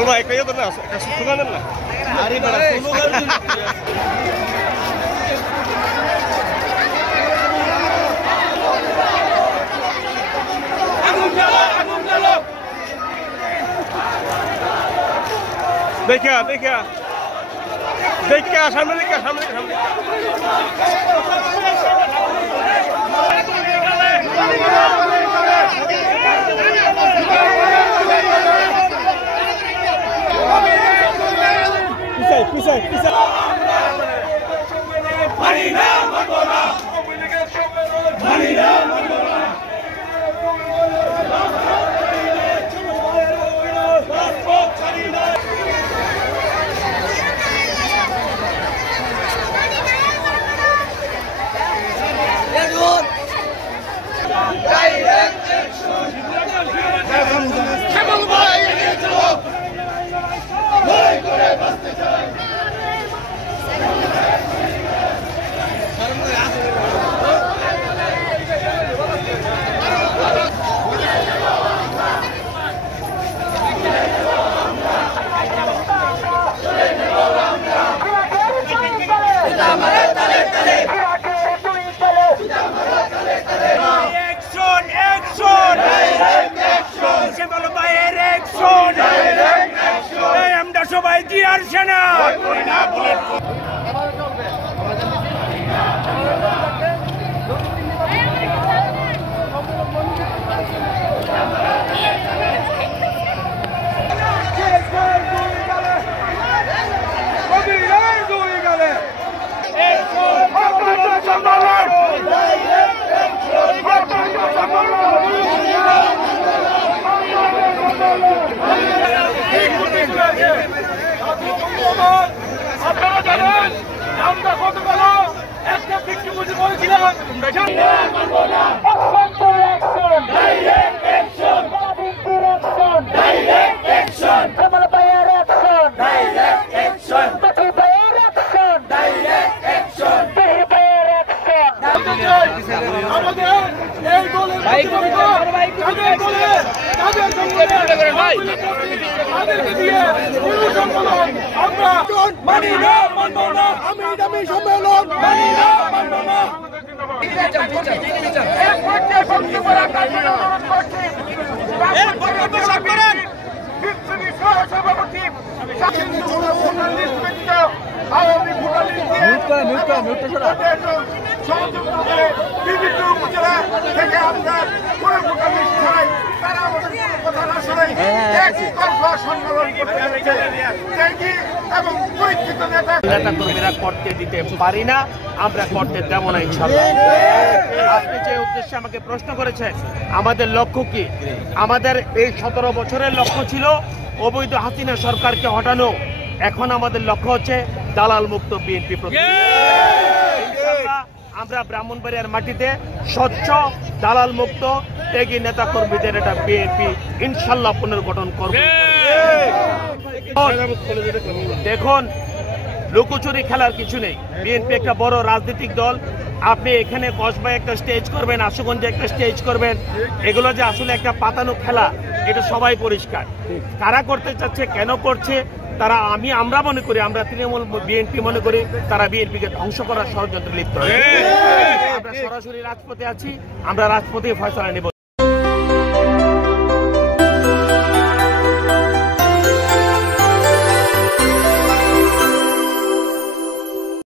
বলবা একটা ইয়ে না একটা সুগার দেন না আরে বড় সুগার আগুন জ্বালো দেখা সামনে পিছাই মানি না মানব না মানি না মানব না Direct action! Come on, boy! Boy, করে বাঁচতে চাই সবাই জিয়ার সেনা আপনারা জানেন আমরা গতকাল একটা বিক্ষোভ করেছিলাম আমাদের এই দলের আমরা মানি না মানব না আমি সম্মেলন মানি না মানব না নেতা কর্মীরা করতে দিতে পারি না, আমরা করতে দেব না ইনশাআল্লাহ। আপনি যে উদ্দেশ্যে আমাকে প্রশ্ন করেছেন, আমাদের লক্ষ্য কি? আমাদের এই 17 বছরের লক্ষ্য ছিল অবৈধ হাসিনা সরকারকে হটানো। এখন আমাদের লক্ষ্য হচ্ছে দালাল মুক্ত বিএনপি। আমরা ব্রাহ্মণবাড়িয়ার মাটিতে স্বচ্ছ দালাল মুক্ত ত্যাগী নেতা কর্মীদের এটা বিএনপি ইনশাল্লাহ পুনর্গঠন করবে। দেখুন, লুকোচুরি খেলার কিছু নেই। বিএনপি একটা বড় রাজনৈতিক দল। আপনি এখানে কসবায় একটা স্টেজ করবেন, আশুগঞ্জে একটা স্টেজ করবেন, এগুলো যে আসলে একটা পাতানো খেলা, এটা সবাই পরিষ্কার। কারা করতে চাচ্ছে, কেন করছে, তারা আমরা মনে করি, আমরা তৃণমূল বিএনপি মনে করি তারা বিএনপিকে ধ্বংস করার ষড়যন্ত্রে লিপ্ত। আমরা সরাসরি রাজপথে আছি, আমরা রাজপথে ফয়সালা নেব।